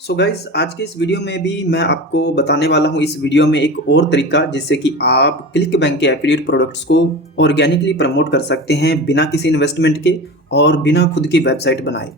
So guys आज के इस वीडियो में भी मैं आपको बताने वाला हूँ इस वीडियो में एक और तरीका जिससे कि आप क्लिक बैंक के एफिलिएट प्रोडक्ट्स को ऑर्गेनिकली प्रमोट कर सकते हैं बिना किसी इन्वेस्टमेंट के और बिना खुद की वेबसाइट बनाए।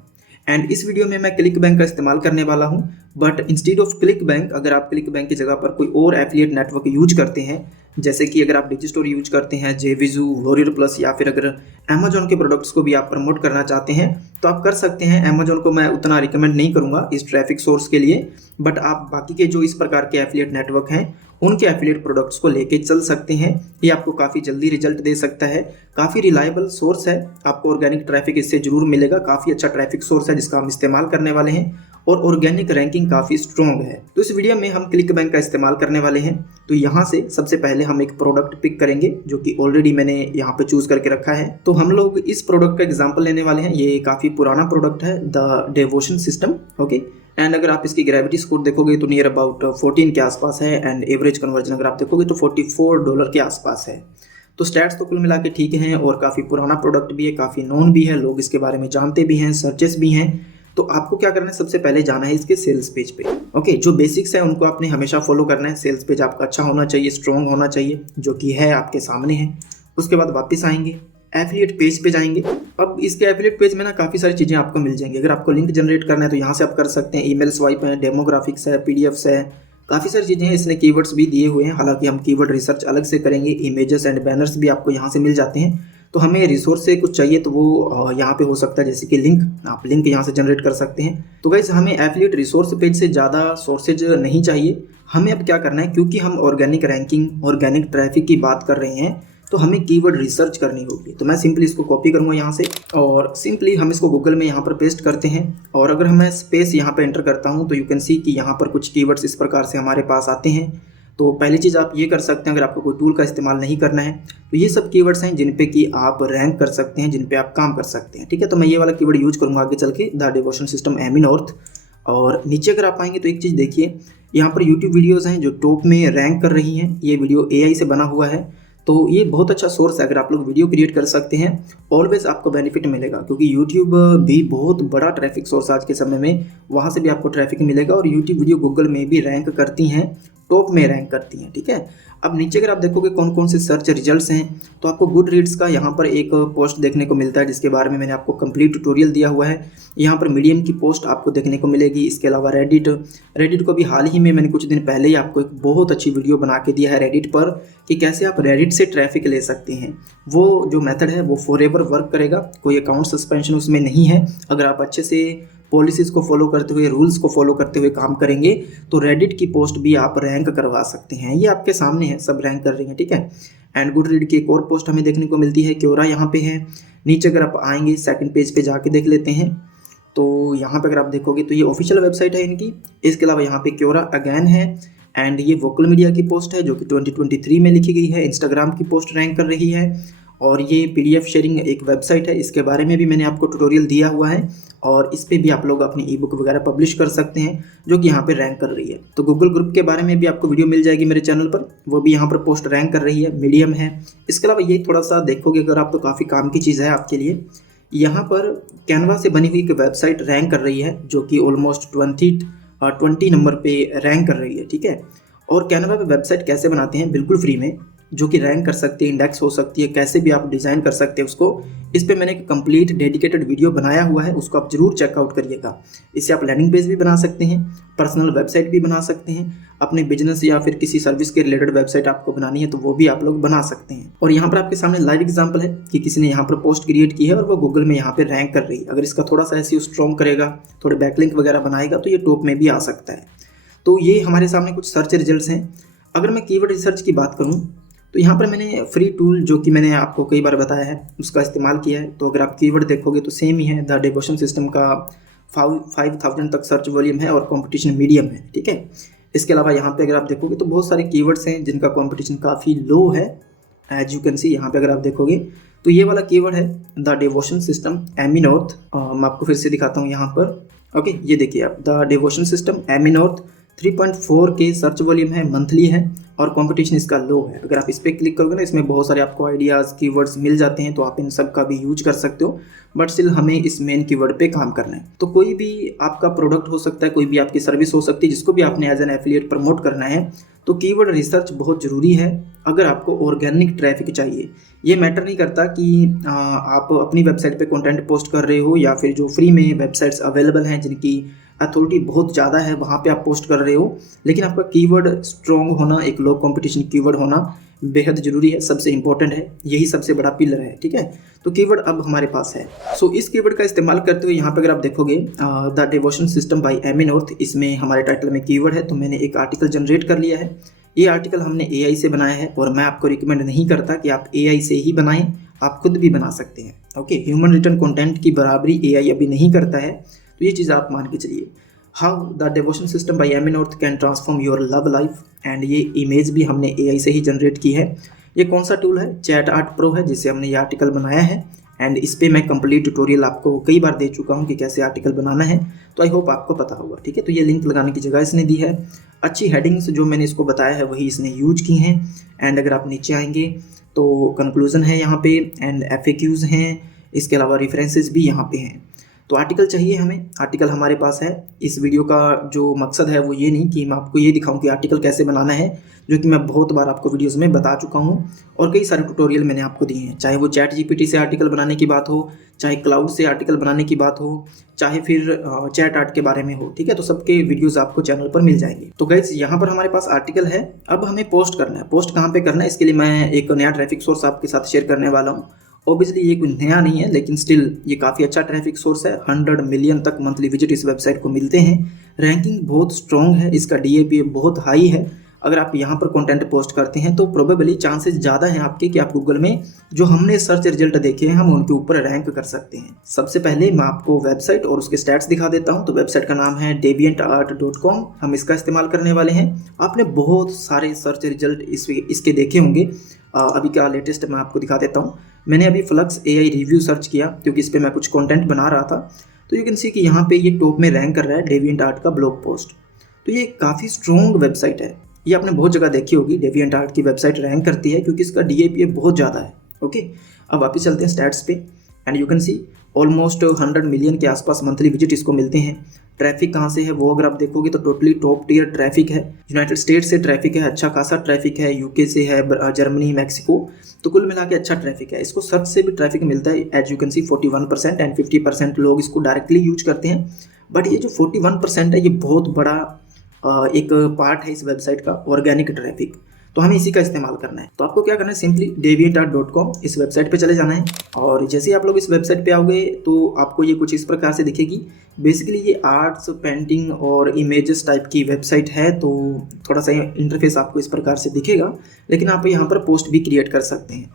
एंड इस वीडियो में मैं क्लिक बैंक का इस्तेमाल करने वाला हूँ, but instead of click bank अगर आप क्लिक बैंक की जगह पर कोई और एफिलिएट नेटवर्क यूज करते हैं, जैसे कि अगर आप डिजिस्टोर यूज करते हैं, जेविजू, वॉरियर प्लस, या फिर अगर अमेजोन के प्रोडक्ट्स को भी आप प्रमोट करना चाहते हैं तो आप कर सकते हैं। अमेजोन को मैं उतना रिकमेंड नहीं करूंगा इस ट्रैफिक सोर्स के लिए, बट आप बाकी के जो इस प्रकार के एफिलिएट नेटवर्क हैं उनके एफिलिएट प्रोडक्ट्स को लेके चल सकते हैं। ये आपको काफ़ी जल्दी रिजल्ट दे सकता है, काफ़ी रिलायबल सोर्स है, आपको ऑर्गेनिक ट्रैफिक इससे जरूर मिलेगा। काफ़ी अच्छा ट्रैफिक सोर्स है जिसका हम इस्तेमाल करने वाले हैं और ऑर्गेनिक रैंकिंग काफ़ी स्ट्रॉन्ग है। तो इस वीडियो में हम क्लिक बैंक का इस्तेमाल करने वाले हैं। तो यहाँ से सबसे पहले हम एक प्रोडक्ट पिक करेंगे जो कि ऑलरेडी मैंने यहाँ पे चूज करके रखा है। तो हम लोग इस प्रोडक्ट का एग्जांपल लेने वाले हैं। ये काफ़ी पुराना प्रोडक्ट है, द डेवोशन सिस्टम। ओके, एंड अगर आप इसकी ग्रेविटी स्कोर देखोगे तो नियर अबाउट 14 के आसपास है, एंड एवरेज कन्वर्जन अगर आप देखोगे तो $44 के आसपास है। तो स्टैट्स तो कुल मिला के ठीक हैं और काफ़ी पुराना प्रोडक्ट भी है, काफ़ी नोन भी है, लोग इसके बारे में जानते भी हैं, सर्चेस भी हैं। तो आपको क्या करना है, सबसे पहले जाना है इसके सेल्स पेज पे। ओके, जो बेसिक्स है उनको आपने हमेशा फॉलो करना है। सेल्स पेज आपका अच्छा होना चाहिए, स्ट्रॉन्ग होना चाहिए, जो कि है आपके सामने है। उसके बाद वापस आएंगे, एफिलिएट पेज पे जाएंगे। अब इसके एफिलिएट पेज में ना काफ़ी सारी चीज़ें आपको मिल जाएंगी। अगर आपको लिंक जनरेट करना है तो यहाँ से आप कर सकते हैं। ईमेल स्वाइप है, डेमोग्राफिक्स है, पीडीएफ्स है, काफ़ी सारी चीज़ें हैं। इसने कीवर्ड्स भी दिए हुए हैं, हालांकि हम कीवर्ड रिसर्च अलग से करेंगे। इमेजेस एंड बैनर्स भी आपको यहाँ से मिल जाते हैं। तो हमें रिसोर्स से कुछ चाहिए तो वो यहाँ पे हो सकता है, जैसे कि लिंक, आप लिंक यहाँ से जनरेट कर सकते हैं। तो गाइस हमें एफिलिएट रिसोर्स पेज से ज़्यादा सोर्सेज नहीं चाहिए। हमें अब क्या करना है, क्योंकि हम ऑर्गेनिक रैंकिंग, ऑर्गेनिक ट्रैफिक की बात कर रहे हैं तो हमें कीवर्ड रिसर्च करनी होगी। तो मैं सिंपली इसको कॉपी करूँगा यहाँ से और सिंपली हम इसको गूगल में यहाँ पर पेस्ट करते हैं। और अगर मैं स्पेस यहाँ पे एंटर करता हूँ तो यू कैन सी कि यहाँ पर कुछ कीवर्ड्स इस प्रकार से हमारे पास आते हैं। तो पहली चीज़ आप ये कर सकते हैं, अगर आपको कोई टूल का इस्तेमाल नहीं करना है तो ये सब कीवर्ड्स हैं जिन पे कि आप रैंक कर सकते हैं, जिन पे आप काम कर सकते हैं। ठीक है, तो मैं ये वाला कीवर्ड यूज करूँगा आगे चल के, the devotion system Amy North. और नीचे अगर आप आएंगे तो एक चीज़ देखिए, यहाँ पर यूट्यूब वीडियोज़ हैं जो टॉप में रैंक कर रही हैं। ये वीडियो AI से बना हुआ है, तो ये बहुत अच्छा सोर्स है। अगर आप लोग वीडियो क्रिएट कर सकते हैं ऑलवेज आपको बेनिफिट मिलेगा, क्योंकि यूट्यूब भी बहुत बड़ा ट्रैफिक सोर्स आज के समय में, वहाँ से भी आपको ट्रैफिक मिलेगा। और यूट्यूब वीडियो गूगल में भी रैंक करती हैं, टॉप में रैंक करती हैं। ठीक है, अब नीचे अगर आप देखोगे कौन कौन से सर्च रिजल्ट्स हैं, तो आपको गुड रीड्स का यहाँ पर एक पोस्ट देखने को मिलता है जिसके बारे में मैंने आपको कंप्लीट ट्यूटोरियल दिया हुआ है। यहाँ पर मीडियम की पोस्ट आपको देखने को मिलेगी। इसके अलावा रेडिट को भी हाल ही में मैंने कुछ दिन पहले ही आपको एक बहुत अच्छी वीडियो बना के दिया है रेडिट पर, कि कैसे आप रेडिट से ट्रैफिक ले सकते हैं। वो जो मेथड है वो फॉरएवर वर्क करेगा, कोई अकाउंट सस्पेंशन उसमें नहीं है। अगर आप अच्छे से पॉलिसीज़ को फॉलो करते हुए, रूल्स को फॉलो करते हुए काम करेंगे तो रेडिट की पोस्ट भी आप रैंक करवा सकते हैं। ये आपके सामने है, सब रैंक कर रही हैं। ठीक है, एंड गुड रीड की एक और पोस्ट हमें देखने को मिलती है, क्योरा यहाँ पे है। नीचे अगर आप आएंगे सेकंड पेज पे जाके देख लेते हैं, तो यहाँ पे अगर आप देखोगे तो ये ऑफिशियल वेबसाइट है इनकी। इसके अलावा यहाँ पे क्योरा अगेन है, एंड ये वोकल मीडिया की पोस्ट है जो कि 2023 में लिखी गई है। इंस्टाग्राम की पोस्ट रैंक कर रही है। और ये PDF शेयरिंग एक वेबसाइट है, इसके बारे में भी मैंने आपको ट्यूटोरियल दिया हुआ है, और इस पे भी आप लोग अपनी ई बुक वगैरह पब्लिश कर सकते हैं, जो कि यहाँ पे रैंक कर रही है। तो गूगल ग्रुप के बारे में भी आपको वीडियो मिल जाएगी मेरे चैनल पर, वो भी यहाँ पर पोस्ट रैंक कर रही है, मीडियम है। इसके अलावा ये थोड़ा सा देखोगे अगर आप तो काफ़ी काम की चीज़ है आपके लिए। यहाँ पर कैनवा से बनी हुई एक वेबसाइट रैंक कर रही है जो कि ऑलमोस्ट 20 नंबर पे रैंक कर रही है। ठीक है, और कैनवा पे वेबसाइट कैसे बनाते हैं बिल्कुल फ्री में, जो कि रैंक कर सकती है, इंडेक्स हो सकती है, कैसे भी आप डिज़ाइन कर सकते हैं उसको। इस पे मैंने एक कंप्लीट डेडिकेटेड वीडियो बनाया हुआ है, उसको आप जरूर चेकआउट करिएगा। इससे आप लैंडिंग पेज भी बना सकते हैं, पर्सनल वेबसाइट भी बना सकते हैं, अपने बिजनेस या फिर किसी सर्विस के रिलेटेड वेबसाइट आपको बनानी है तो वो भी आप लोग बना सकते हैं। और यहाँ पर आपके सामने लाइव एग्जाम्पल है कि किसी ने यहाँ पर पोस्ट क्रिएट की है और वो गूगल में यहाँ पे रैंक कर रही है। अगर इसका थोड़ा सा ऐसे स्ट्रॉन्ग करेगा, थोड़े बैकलिंक वगैरह बनाएगा तो ये टॉप में भी आ सकता है। तो ये हमारे सामने कुछ सर्च रिजल्ट्स हैं। अगर मैं कीवर्ड रिसर्च की बात करूँ तो यहाँ पर मैंने फ्री टूल, जो कि मैंने आपको कई बार बताया है, उसका इस्तेमाल किया है। तो अगर आप कीवर्ड देखोगे तो सेम ही है, द डिवोशन सिस्टम का 5000 तक सर्च वॉल्यूम है और कंपटीशन मीडियम है। ठीक है, इसके अलावा यहाँ पे अगर आप देखोगे तो बहुत सारे कीवर्ड्स हैं जिनका कंपटीशन काफ़ी लो है, एज यू कैन सी। यहाँ पे अगर आप देखोगे तो ये वाला कीवर्ड है the devotion system Amy North. मैं आपको फिर से दिखाता हूँ यहाँ पर। ओके, ये देखिए आप, the devotion system Amy North 3.4 के सर्च वॉल्यूम है, मंथली है और कंपटीशन इसका लो है। अगर आप इस पर क्लिक करोगे ना, इसमें बहुत सारे आपको आइडियाज़ कीवर्ड्स मिल जाते हैं, तो आप इन सब का भी यूज कर सकते हो। बट स्टिल हमें इस मेन कीवर्ड पे काम करना है। तो कोई भी आपका प्रोडक्ट हो सकता है, कोई भी आपकी सर्विस हो सकती है, जिसको भी आपने एज एन एफिलिएट प्रमोट करना है, तो कीवर्ड रिसर्च बहुत ज़रूरी है। अगर आपको ऑर्गेनिक ट्रैफिक चाहिए, ये मैटर नहीं करता कि आप अपनी वेबसाइट पे कंटेंट पोस्ट कर रहे हो या फिर जो फ्री में वेबसाइट्स अवेलेबल हैं जिनकी अथॉरिटी बहुत ज़्यादा है वहाँ पे आप पोस्ट कर रहे हो, लेकिन आपका कीवर्ड स्ट्रॉन्ग होना, एक लो कंपटीशन कीवर्ड होना बेहद ज़रूरी है, सबसे इंपॉर्टेंट है, यही सबसे बड़ा पिलर है। ठीक है, तो कीवर्ड अब हमारे पास है। सो इस कीवर्ड का इस्तेमाल करते हुए यहाँ पे अगर आप देखोगे the devotion system by Amy North, इसमें हमारे टाइटल में कीवर्ड है, तो मैंने एक आर्टिकल जनरेट कर लिया है। ये आर्टिकल हमने AI से बनाया है और मैं आपको रिकमेंड नहीं करता कि आप AI से ही बनाएं, आप खुद भी बना सकते हैं। ओके, ह्यूमन रिटन कंटेंट की बराबरी AI अभी नहीं करता है, तो ये चीज़ आप मान के चलिए। How the devotion system by Amy North can transform your love life, and ये इमेज भी हमने AI से ही जनरेट की है। ये कौन सा टूल है? चैट आर्ट प्रो है, जिससे हमने ये आर्टिकल बनाया है। एंड इस पर मैं कंप्लीट ट्यूटोरियल आपको कई बार दे चुका हूँ कि कैसे आर्टिकल बनाना है, तो आई होप आपको पता होगा। ठीक है, तो ये लिंक लगाने की जगह इसने दी है। अच्छी हेडिंग्स जो मैंने इसको बताया है वही इसने यूज की हैं। एंड अगर आप नीचे आएंगे तो कंक्लूजन है यहाँ पे, एंड FAQs हैं, इसके अलावा रेफरेंसेस भी यहाँ पे हैं। तो आर्टिकल चाहिए हमें, आर्टिकल हमारे पास है। इस वीडियो का जो मकसद है वो ये नहीं कि मैं आपको ये दिखाऊं कि आर्टिकल कैसे बनाना है, जो कि मैं बहुत बार आपको वीडियोस में बता चुका हूं और कई सारे ट्यूटोरियल मैंने आपको दिए हैं। चाहे वो चैट GPT से आर्टिकल बनाने की बात हो, चाहे क्लाउड से आर्टिकल बनाने की बात हो, चाहे फिर चैट आर्ट के बारे में हो। ठीक है, तो सबके वीडियोज़ आपको चैनल पर मिल जाएंगे। तो गाइस यहाँ पर हमारे पास आर्टिकल है, अब हमें पोस्ट करना है। पोस्ट कहाँ पर करना है, इसके लिए मैं एक नया ट्रैफिक सोर्स आपके साथ शेयर करने वाला हूँ। ऑब्वियसली ये कोई नया नहीं है, लेकिन स्टिल ये काफ़ी अच्छा ट्रैफिक सोर्स है। 100 मिलियन तक मंथली विजिट इस वेबसाइट को मिलते हैं। रैंकिंग बहुत स्ट्रॉन्ग है, इसका DAPA बहुत हाई है। अगर आप यहाँ पर कंटेंट पोस्ट करते हैं तो प्रोबेबली चांसेस ज़्यादा हैं आपके कि आप गूगल में जो हमने सर्च रिजल्ट देखे हैं हम उनके ऊपर रैंक कर सकते हैं। सबसे पहले मैं आपको वेबसाइट और उसके स्टैट्स दिखा देता हूँ। तो वेबसाइट का नाम है deviantart.com, हम इसका इस्तेमाल करने वाले हैं। आपने बहुत सारे सर्च रिजल्ट इसके देखे होंगे। अभी का लेटेस्ट मैं आपको दिखा देता हूँ। मैंने अभी फ्लक्स AI रिव्यू सर्च किया क्योंकि इस पर मैं कुछ कंटेंट बना रहा था। तो यू कैन सी कि यहाँ पे ये टॉप में रैंक कर रहा है डेविएंट का ब्लॉग पोस्ट। तो ये काफ़ी स्ट्रॉन्ग वेबसाइट है, ये आपने बहुत जगह देखी होगी। डेविएंट की वेबसाइट रैंक करती है क्योंकि इसका DAPA बहुत ज़्यादा है। ओके, अब वापस चलते हैं स्टैट्स पे, and you can C almost 100 million के आसपास मंथली विजिट इसको मिलते हैं। ट्रैफिक कहाँ से है वो अगर आप देखोगे तो टोटली टॉप टियर ट्रैफिक है। यूनाइटेड स्टेट्स से ट्रैफिक है, अच्छा खासा ट्रैफिक है। UK से है, जर्मनी, मैक्सिको, तो कुल मिला के अच्छा ट्रैफिक है। इसको सर्च से भी ट्रैफिक मिलता है, as you can see 41% and 50% लोग इसको डायरेक्टली यूज करते हैं। बट ये जो 41% है ये बहुत बड़ा एक पार्ट है इस वेबसाइट का, ऑर्गेनिक ट्रैफिक। तो हमें इसी का इस्तेमाल करना है। तो आपको क्या करना है, सिंपली deviantart.com इस वेबसाइट पे चले जाना है। और जैसे ही आप लोग इस वेबसाइट पे आओगे तो आपको ये कुछ इस प्रकार से दिखेगी। बेसिकली ये आर्ट्स, पेंटिंग और इमेजेस टाइप की वेबसाइट है, तो थोड़ा सा इंटरफेस आपको इस प्रकार से दिखेगा, लेकिन आप यहाँ पर पोस्ट भी क्रिएट कर सकते हैं।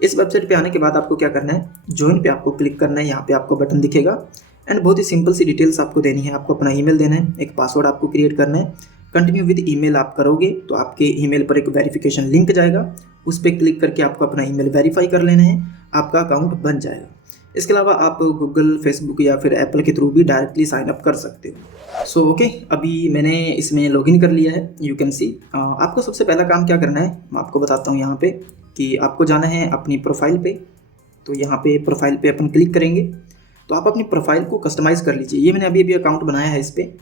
इस वेबसाइट पे आने के बाद आपको क्या करना है, ज्वाइन पे आपको क्लिक करना है। यहाँ पे आपको बटन दिखेगा एंड बहुत ही सिंपल सी डिटेल्स आपको देनी है। आपको अपना ईमेल देना है, एक पासवर्ड आपको क्रिएट करना है। कंटिन्यू विद ईमेल आप करोगे तो आपके ईमेल पर एक वेरिफिकेशन लिंक जाएगा, उस पर क्लिक करके आपको अपना ईमेल वेरीफाई कर लेना है, आपका अकाउंट बन जाएगा। इसके अलावा आप गूगल, फेसबुक या फिर एप्पल के थ्रू भी डायरेक्टली साइन अप कर सकते हो। सो ओके, अभी मैंने इसमें लॉगिन कर लिया है। यू कैन सी आपको सबसे पहला काम क्या करना है मैं आपको बताता हूँ यहाँ पे, कि आपको जाना है अपनी प्रोफाइल पे। तो यहाँ पे प्रोफाइल पे अपन क्लिक करेंगे तो आप अपनी प्रोफाइल को कस्टमाइज़ कर लीजिए। ये मैंने अभी अकाउंट बनाया है इस पर,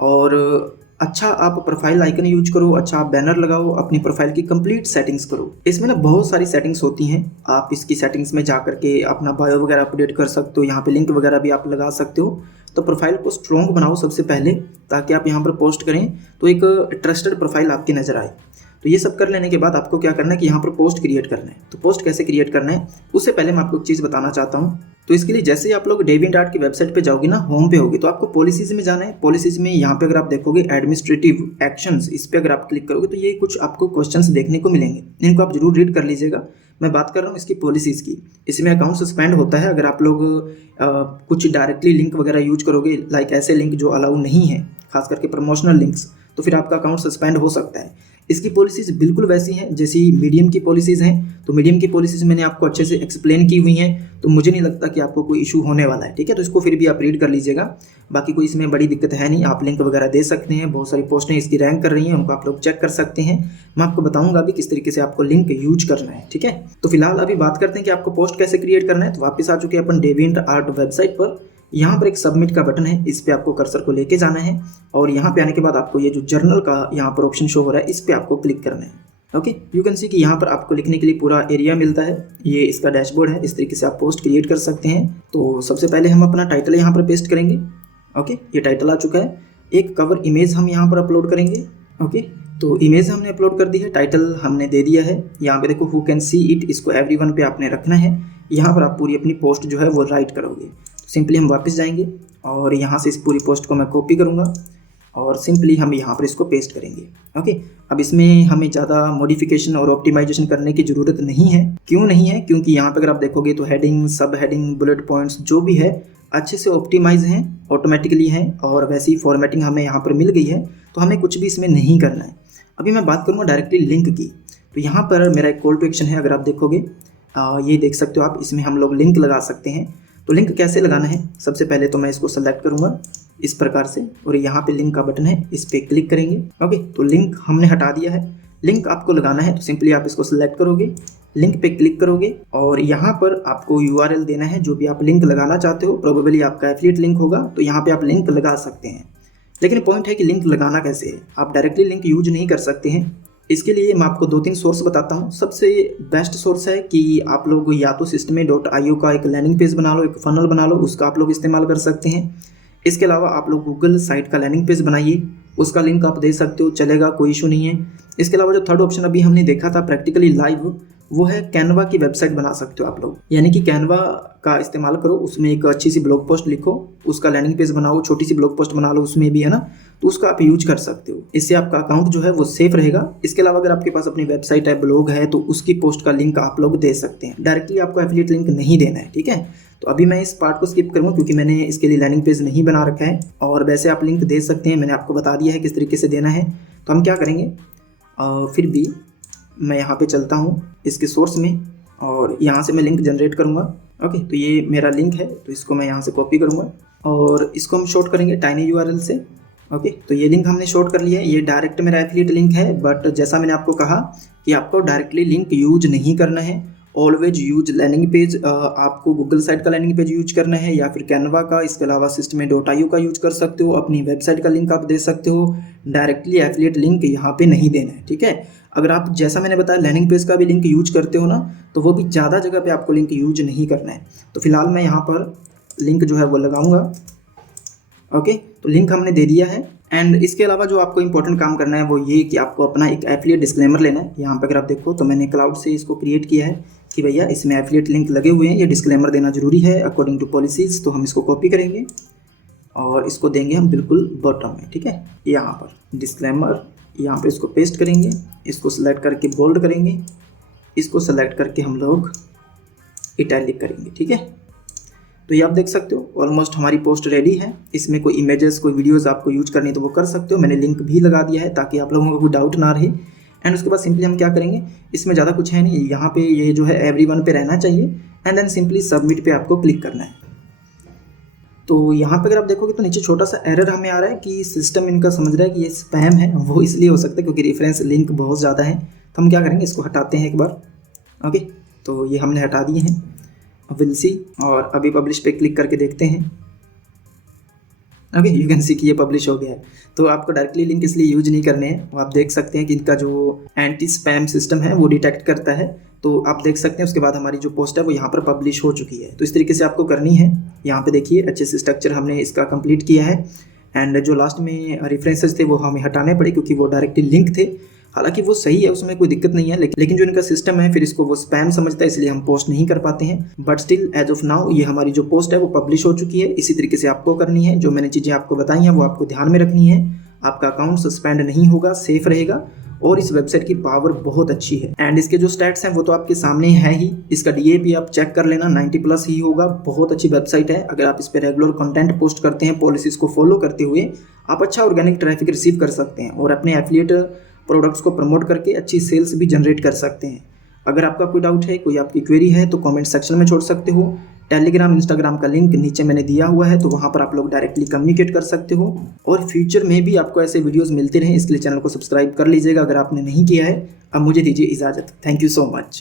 और अच्छा आप प्रोफाइल आइकन यूज करो, अच्छा आप बैनर लगाओ, अपनी प्रोफाइल की कंप्लीट सेटिंग्स करो। इसमें ना बहुत सारी सेटिंग्स होती हैं, आप इसकी सेटिंग्स में जा करके अपना बायो वगैरह अपडेट कर सकते हो, यहाँ पे लिंक वगैरह भी आप लगा सकते हो। तो प्रोफाइल को स्ट्रॉन्ग बनाओ सबसे पहले, ताकि आप यहाँ पर पोस्ट करें तो एक ट्रस्टेड प्रोफाइल आपकी नज़र आए। तो ये सब कर लेने के बाद आपको क्या करना है कि यहाँ पर पोस्ट क्रिएट करना है। तो पोस्ट कैसे क्रिएट करना है उससे पहले मैं आपको एक चीज़ बताना चाहता हूँ। तो इसके लिए जैसे ही आप लोग डेविएंट की वेबसाइट पे जाओगे ना, होम पे होगी, तो आपको पॉलिसीज़ में जाना है। पॉलिसीज़ में यहाँ पे अगर आप देखोगे एडमिनिस्ट्रेटिव एक्शंस, इस पर अगर आप क्लिक करोगे तो ये कुछ आपको क्वेश्चंस देखने को मिलेंगे, इनको आप जरूर रीड कर लीजिएगा। मैं बात कर रहा हूँ इसकी पॉलिसीज़ की। इसमें अकाउंट सस्पेंड होता है अगर आप लोग कुछ डायरेक्टली लिंक वगैरह यूज करोगे, लाइक ऐसे लिंक जो अलाउ नहीं है, खास करके प्रमोशनल लिंक्स, तो फिर आपका अकाउंट सस्पेंड हो सकता है। इसकी पॉलिसीज़ बिल्कुल वैसी हैं जैसी मीडियम की पॉलिसीज़ हैं। तो मीडियम की पॉलिसीज़ मैंने आपको अच्छे से एक्सप्लेन की हुई हैं, तो मुझे नहीं लगता कि आपको कोई इशू होने वाला है, ठीक है। तो इसको फिर भी आप रीड कर लीजिएगा, बाकी कोई इसमें बड़ी दिक्कत है नहीं। आप लिंक वगैरह दे सकते हैं, बहुत सारी पोस्टें इसकी रैंक कर रही हैं, उनको आप लोग चेक कर सकते हैं। मैं आपको बताऊंगा अभी किस तरीके से आपको लिंक यूज करना है, ठीक है। तो फिलहाल अभी बात करते हैं कि आपको पोस्ट कैसे क्रिएट करना है। तो वापस आ चुके हैं अपन डेविएंटआर्ट वेबसाइट पर। यहाँ पर एक सबमिट का बटन है, इस पर आपको कर्सर को लेके जाना है और यहाँ पे आने के बाद आपको ये जो जर्नल का यहाँ पर ऑप्शन शो हो रहा है, इस पर आपको क्लिक करना है। ओके, यू कैन सी कि यहाँ पर आपको लिखने के लिए पूरा एरिया मिलता है। ये इसका डैशबोर्ड है, इस तरीके से आप पोस्ट क्रिएट कर सकते हैं। तो सबसे पहले हम अपना टाइटल यहाँ पर पेस्ट करेंगे। ओके, ये टाइटल आ चुका है। एक कवर इमेज हम यहाँ पर अपलोड करेंगे। ओके, तो इमेज हमने अपलोड कर दी है, टाइटल हमने दे दिया है। यहाँ पे देखो हु कैन सी इट, इसको एवरीवन पे आपने रखना है। यहाँ पर आप पूरी अपनी पोस्ट जो है वो राइट करोगे। सिंपली हम वापस जाएंगे और यहाँ से इस पूरी पोस्ट को मैं कॉपी करूँगा और सिंपली हम यहाँ पर इसको पेस्ट करेंगे। ओके, अब इसमें हमें ज़्यादा मॉडिफिकेशन और ऑप्टिमाइजेशन करने की ज़रूरत नहीं है। क्यों नहीं है? क्योंकि यहाँ पर अगर आप देखोगे तो हेडिंग, सब हेडिंग, बुलेट पॉइंट्स जो भी है अच्छे से ऑप्टिमाइज हैं, ऑटोमेटिकली हैं और वैसी फॉर्मेटिंग हमें यहाँ पर मिल गई है, तो हमें कुछ भी इसमें नहीं करना है। अभी मैं बात करूँगा डायरेक्टली लिंक की। तो यहाँ पर मेरा एक कॉल टू एक्शन है, अगर आप देखोगे ये देख सकते हो आप, इसमें हम लोग लिंक लगा सकते हैं। तो लिंक कैसे लगाना है, सबसे पहले तो मैं इसको सेलेक्ट करूँगा इस प्रकार से और यहाँ पे लिंक का बटन है, इस पर क्लिक करेंगे। ओके, तो लिंक हमने हटा दिया है। लिंक आपको लगाना है तो सिंपली आप इसको सेलेक्ट करोगे, लिंक पे क्लिक करोगे और यहाँ पर आपको URL देना है जो भी आप लिंक लगाना चाहते हो। प्रोबेबली आपका एफिलिएट लिंक होगा, तो यहाँ पे आप लिंक लगा सकते हैं। लेकिन पॉइंट है कि लिंक लगाना कैसे है। आप डायरेक्टली लिंक यूज नहीं कर सकते हैं। इसके लिए मैं आपको 2-3 सोर्स बताता हूँ। सबसे बेस्ट सोर्स है कि आप लोग या तो systeme.io का एक लैंडिंग पेज बना लो, एक फनल बना लो, उसका आप लोग इस्तेमाल कर सकते हैं। इसके अलावा आप लोग गूगल साइट का लैंडिंग पेज बनाइए, उसका लिंक आप दे सकते हो, चलेगा, कोई इशू नहीं है। इसके अलावा जो थर्ड ऑप्शन अभी हमने देखा था प्रैक्टिकली लाइव, वो है कैनवा की वेबसाइट बना सकते हो आप लोग। यानी कि कैनवा का इस्तेमाल करो, उसमें एक अच्छी सी ब्लॉग पोस्ट लिखो, उसका लैंडिंग पेज बनाओ, छोटी सी ब्लॉग पोस्ट बना लो उसमें भी, है ना, तो उसका आप यूज कर सकते हो। इससे आपका अकाउंट जो है वो सेफ रहेगा। इसके अलावा अगर आपके पास अपनी वेबसाइट है, ब्लॉग है, तो उसकी पोस्ट का लिंक आप लोग दे सकते हैं। डायरेक्टली आपको एफिलिएट लिंक नहीं देना है, ठीक है। तो अभी मैं इस पार्ट को स्किप करूँगा क्योंकि मैंने इसके लिए लैंडिंग पेज नहीं बना रखा है। और वैसे आप लिंक दे सकते हैं, मैंने आपको बता दिया है किस तरीके से देना है। तो हम क्या करेंगे, फिर भी मैं यहाँ पे चलता हूँ इसके सोर्स में और यहाँ से मैं लिंक जनरेट करूँगा। ओके, तो ये मेरा लिंक है, तो इसको मैं यहाँ से कॉपी करूँगा और इसको हम शॉर्ट करेंगे tinyurl से। ओके, तो ये लिंक हमने शॉर्ट कर लिया है। ये डायरेक्ट मेरा एफिलिएट लिंक है, बट जैसा मैंने आपको कहा कि आपको डायरेक्टली लिंक यूज नहीं करना है। Always use landing page. आपको गूगल साइट का लैंडिंग पेज यूज करना है या फिर कैनवा का। इसके अलावा systeme.io का यूज कर सकते हो, अपनी वेबसाइट का लिंक आप दे सकते हो। डायरेक्टली एफिलिएट लिंक यहाँ पे नहीं देना है, ठीक है। अगर आप जैसा मैंने बताया लैंडिंग पेज का भी लिंक यूज करते हो ना, तो वो भी ज़्यादा जगह पे आपको लिंक यूज नहीं करना है। तो फिलहाल मैं यहाँ पर लिंक जो है वो लगाऊंगा। ओके, तो लिंक हमने दे दिया है। एंड इसके अलावा जो आपको इंपॉर्टेंट काम करना है वो ये कि आपको अपना एक एफिलिएट डिस्क्लेमर लेना है। यहाँ पे अगर आप देखो तो मैंने क्लाउड से इसको क्रिएट किया है कि भैया इसमें एफिलिएट लिंक लगे हुए हैं, ये डिस्क्लेमर देना जरूरी है अकॉर्डिंग टू पॉलिसीज़। तो हम इसको कॉपी करेंगे और इसको देंगे हम बिल्कुल बॉटम में, ठीक है। यहाँ पर डिस्क्लेमर, यहाँ पर इसको पेस्ट करेंगे, इसको सेलेक्ट करके बोल्ड करेंगे, इसको सेलेक्ट करके हम लोग इटैलिक करेंगे, ठीक है। तो ये आप देख सकते हो ऑलमोस्ट हमारी पोस्ट रेडी है। इसमें कोई इमेजेस, कोई वीडियोस आपको यूज करनी तो वो कर सकते हो। मैंने लिंक भी लगा दिया है ताकि आप लोगों को कोई डाउट ना रहे। एंड उसके बाद सिंपली हम क्या करेंगे, इसमें ज़्यादा कुछ है नहीं, यहाँ पे ये जो है एवरीवन पे रहना चाहिए एंड देन सिंपली सबमिट पे आपको क्लिक करना है। तो यहाँ पे अगर आप देखोगे तो नीचे छोटा सा एरर हमें आ रहा है कि सिस्टम इनका समझ रहा है कि ये स्पैम है। वो इसलिए हो सकता है क्योंकि रेफरेंस लिंक बहुत ज़्यादा है। तो हम क्या करेंगे, इसको हटाते हैं एक बार। ओके, तो ये हमने हटा दिए हैं, विल सी। और अभी पब्लिश पे क्लिक करके देखते हैं। ओके, यू कैन सी कि ये पब्लिश हो गया है। तो आपको डायरेक्टली लिंक इसलिए यूज नहीं करने हैं। आप देख सकते हैं कि इनका जो एंटी स्पैम सिस्टम है वो डिटेक्ट करता है। तो आप देख सकते हैं उसके बाद हमारी जो पोस्ट है वो यहाँ पर पब्लिश हो चुकी है। तो इस तरीके से आपको करनी है। यहाँ पे देखिए अच्छे से स्ट्रक्चर हमने इसका कंप्लीट किया है। एंड जो लास्ट में रेफरेंसेस थे वो हमें हटाने पड़े क्योंकि वो डायरेक्टली लिंक थे। हालांकि वो सही है, उसमें कोई दिक्कत नहीं है, लेकिन जो इनका सिस्टम है फिर इसको वो स्पैम समझता है, इसलिए हम पोस्ट नहीं कर पाते हैं। But still as of now ये हमारी जो पोस्ट है वो पब्लिश हो चुकी है। इसी तरीके से आपको करनी है। जो मैंने चीज़ें आपको बताई हैं वो आपको ध्यान में रखनी है। आपका अकाउंट सस्पेंड नहीं होगा, सेफ रहेगा और इस वेबसाइट की पावर बहुत अच्छी है। एंड इसके जो स्टैट्स हैं वो तो आपके सामने है ही। इसका DAP आप चेक कर लेना, 90+ ही होगा। बहुत अच्छी वेबसाइट है। अगर आप इस पर रेगुलर कंटेंट पोस्ट करते हैं, पॉलिसीज को फॉलो करते हुए, आप अच्छा ऑर्गेनिक ट्रैफिक रिसीव कर सकते हैं और अपने एफिलिएट प्रोडक्ट्स को प्रमोट करके अच्छी सेल्स भी जनरेट कर सकते हैं। अगर आपका कोई डाउट है, कोई आपकी क्वेरी है, तो कमेंट सेक्शन में छोड़ सकते हो। टेलीग्राम, इंस्टाग्राम का लिंक नीचे मैंने दिया हुआ है, तो वहाँ पर आप लोग डायरेक्टली कम्युनिकेट कर सकते हो। और फ्यूचर में भी आपको ऐसे वीडियोस मिलते रहें, इसके लिए चैनल को सब्सक्राइब कर लीजिएगा अगर आपने नहीं किया है। अब मुझे दीजिए इजाज़त। Thank you so much.